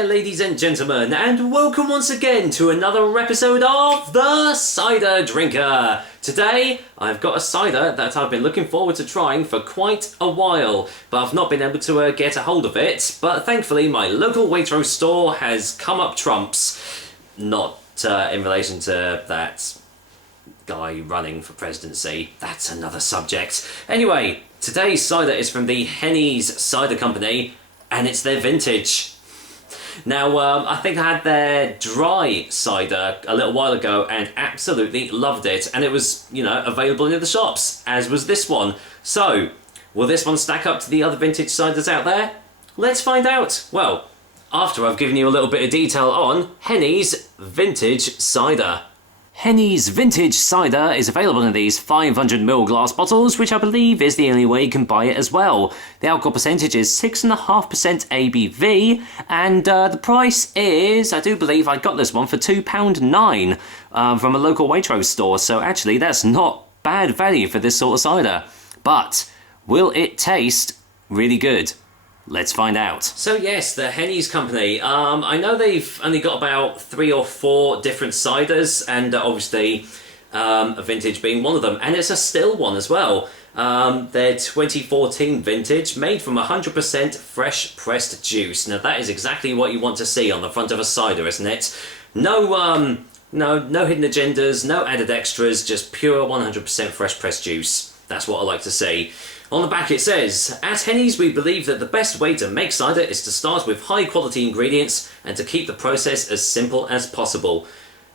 there, ladies and gentlemen, and welcome once again to another episode of The Cider Drinker. Today, I've got a cider that I've been looking forward to trying for quite a while, but I've not been able to get a hold of it. But thankfully, my local Waitrose store has come up trumps. Not in relation to that guy running for presidency. That's another subject. Anyway, today's cider is from the Henneys cider company, and it's their vintage. Now, I think I had their dry cider a little while ago and absolutely loved it. And it was, you know, available in the shops, as was this one. So, will this one stack up to the other vintage ciders out there? Let's find out. Well, after I've given you a little bit of detail on Henny's vintage cider. Henny's vintage cider is available in these 500ml glass bottles, which I believe is the only way you can buy it as well. The alcohol percentage is 6.5% ABV, and the price is, I do believe I got this one for £2.09 from a local Waitrose store, so actually that's not bad value for this sort of cider. But will it taste really good? Let's find out. So yes, the Henneys company. I know they've only got about 3 or 4 different ciders, and obviously a vintage being one of them, and it's a still one as well. They're 2014 vintage, made from 100% fresh pressed juice. Now that is exactly what you want to see on the front of a cider, isn't it? No hidden agendas, no added extras, just pure 100% fresh pressed juice. That's what I like to see. On the back it says, at Henneys we believe that the best way to make cider is to start with high quality ingredients and to keep the process as simple as possible.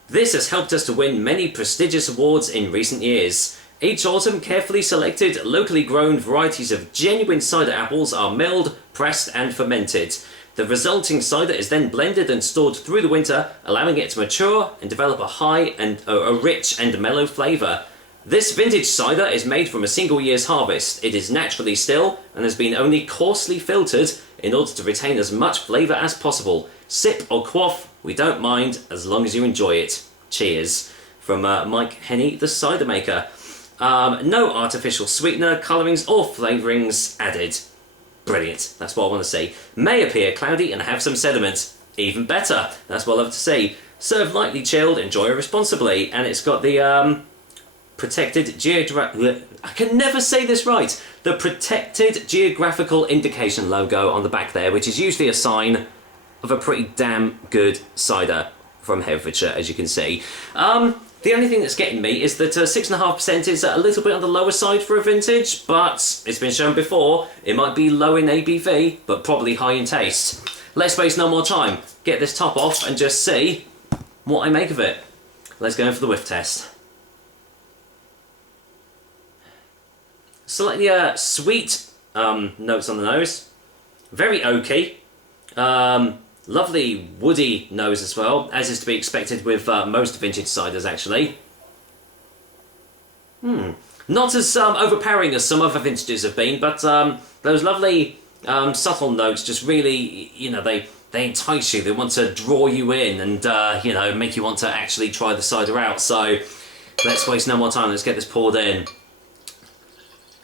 This has helped us to win many prestigious awards in recent years. Each autumn, carefully selected, locally grown varieties of genuine cider apples are milled, pressed and fermented. The resulting cider is then blended and stored through the winter, allowing it to mature and develop a rich and mellow flavour. This vintage cider is made from a single year's harvest. It is naturally still and has been only coarsely filtered in order to retain as much flavour as possible. Sip or quaff, we don't mind as long as you enjoy it. Cheers. From Mike Henney, the cider maker. No artificial sweetener, colourings or flavourings added. Brilliant. That's what I want to see. May appear cloudy and have some sediment. Even better. That's what I love to see. Serve lightly chilled, enjoy responsibly. And it's got the I can never say this right. The protected geographical indication logo on the back there, which is usually a sign of a pretty damn good cider from Herefordshire, as you can see. The only thing that's getting me is that 6.5% is a little bit on the lower side for a vintage, but it's been shown before, it might be low in ABV, but probably high in taste. Let's waste no more time. Get this top off and just see what I make of it. Let's go in for the whiff test. Slightly sweet notes on the nose, very oaky, lovely woody nose as well, as is to be expected with most vintage ciders actually. Not as overpowering as some other vintages have been, but those lovely subtle notes just really, you know, they entice you, they want to draw you in and, you know, make you want to actually try the cider out. So let's waste no more time, let's get this poured in.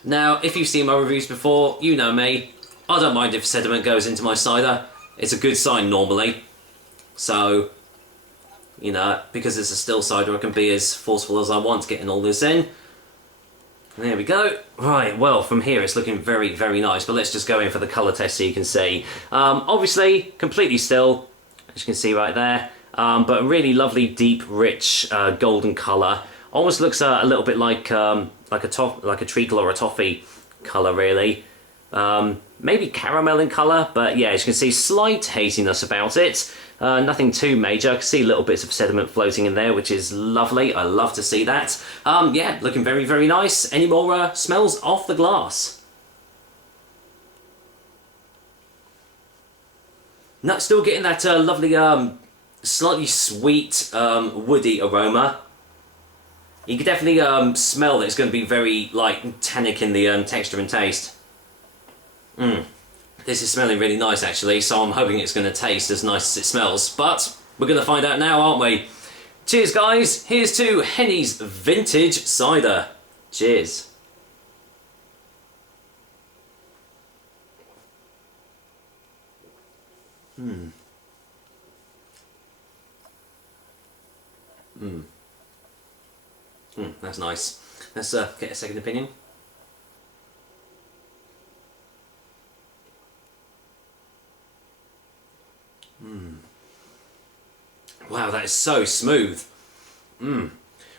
Now, if you've seen my reviews before, you know me. I don't mind if sediment goes into my cider. It's a good sign normally. So, you know, because it's a still cider, I can be as forceful as I want getting all this in. There we go. Right, well, from here it's looking very, very nice, but let's just go in for the colour test so you can see. Obviously, completely still, as you can see right there, but a really lovely, deep, rich, golden colour. Almost looks a little bit like a treacle or a toffee colour, really. Maybe caramel in colour, but yeah, as you can see, slight haziness about it. Nothing too major. I can see little bits of sediment floating in there, which is lovely. I love to see that. Yeah, looking very, very nice. Any more smells off the glass? No, still getting that lovely, slightly sweet, woody aroma. You can definitely smell that it's going to be very tannic in the texture and taste. This is smelling really nice actually, so I'm hoping it's going to taste as nice as it smells. But we're going to find out now, aren't we? Cheers guys, here's to Henny's vintage cider. Cheers. That's nice. Let's get a second opinion. Wow, that is so smooth.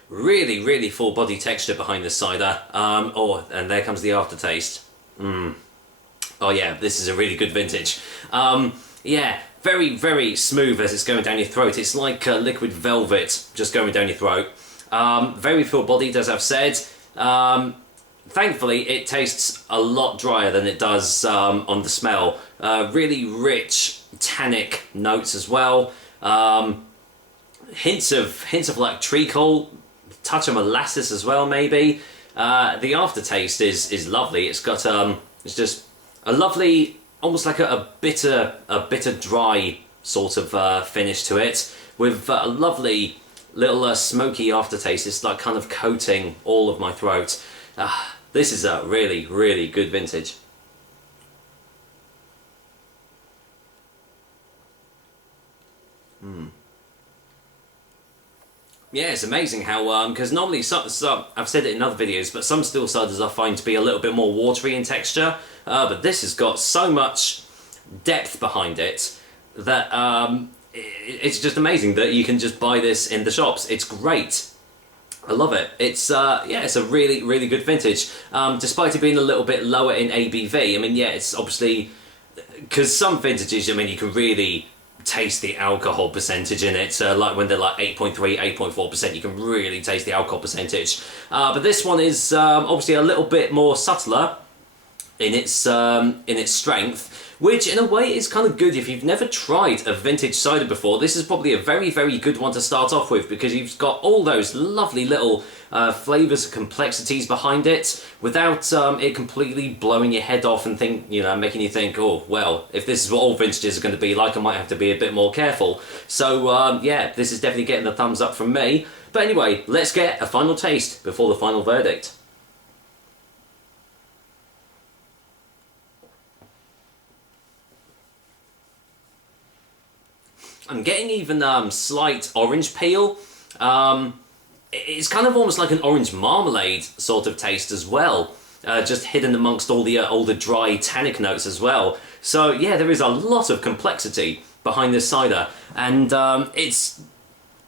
Really, really full body texture behind this cider. And there comes the aftertaste. Oh yeah, this is a really good vintage. Yeah, very, very smooth as it's going down your throat. It's like liquid velvet just going down your throat. Very full bodied, as I've said. Thankfully, it tastes a lot drier than it does on the smell. Really rich, tannic notes as well. Hints of like treacle, touch of molasses as well, maybe. The aftertaste is lovely. It's got it's just a lovely, almost like a bitter dry sort of finish to it, with a lovely little smoky aftertaste. It's like kind of coating all of my throat. This is a really, really good vintage. Yeah, it's amazing how, because normally some, I've said it in other videos, but some still ciders I find to be a little bit more watery in texture, but this has got so much depth behind it that it's just amazing that you can just buy this in the shops. It's great. I love it. It's yeah, it's a really, really good vintage. Despite it being a little bit lower in ABV, I mean, yeah, it's obviously, because some vintages, I mean, you can really taste the alcohol percentage in it, like when they're like 8.3, 8.4%, you can really taste the alcohol percentage. But this one is obviously a little bit more subtler in its strength, which in a way is kind of good if you've never tried a vintage cider before. This is probably a very, very good one to start off with, because you've got all those lovely little flavours and complexities behind it without it completely blowing your head off and making you think, oh, well, if this is what all vintages are going to be like, I might have to be a bit more careful. So yeah, this is definitely getting the thumbs up from me. But anyway, let's get a final taste before the final verdict. I'm getting even slight orange peel. It's kind of almost like an orange marmalade sort of taste as well, just hidden amongst all the dry tannic notes as well. So yeah, there is a lot of complexity behind this cider, and it's,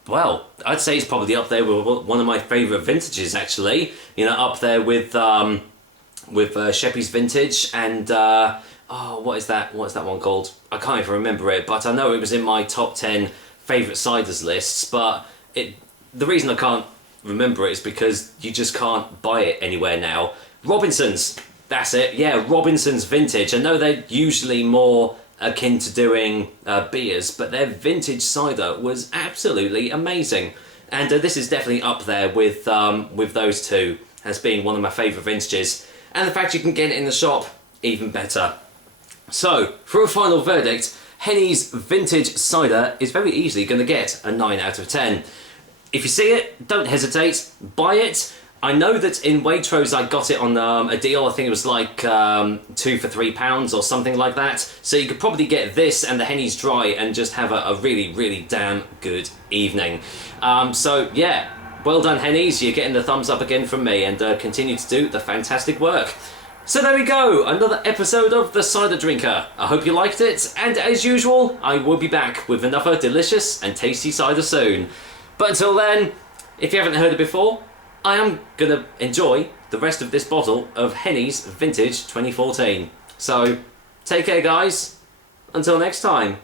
well, I'd say it's probably up there with one of my favourite vintages actually. You know, up there with Sheppy's vintage and oh, what is that one called? I can't even remember it, but I know it was in my top 10 favourite ciders lists, but the reason I can't remember it is because you just can't buy it anywhere now. Robinson's, that's it, yeah, Robinson's vintage. I know they're usually more akin to doing beers, but their vintage cider was absolutely amazing. And this is definitely up there with those two as being one of my favourite vintages. And the fact you can get it in the shop, even better. So, for a final verdict, Henny's vintage cider is very easily going to get a 9 out of 10. If you see it, don't hesitate, buy it. I know that in Waitrose I got it on a deal. I think it was like 2 for £3 or something like that. So you could probably get this and the Henneys Dry and just have a really, really damn good evening. So yeah, well done Henneys, you're getting the thumbs up again from me, and continue to do the fantastic work. So there we go, another episode of The Cider Drinker. I hope you liked it, and as usual, I will be back with another delicious and tasty cider soon. But until then, if you haven't heard it before, I am going to enjoy the rest of this bottle of Henny's Vintage 2014. So, take care guys, until next time.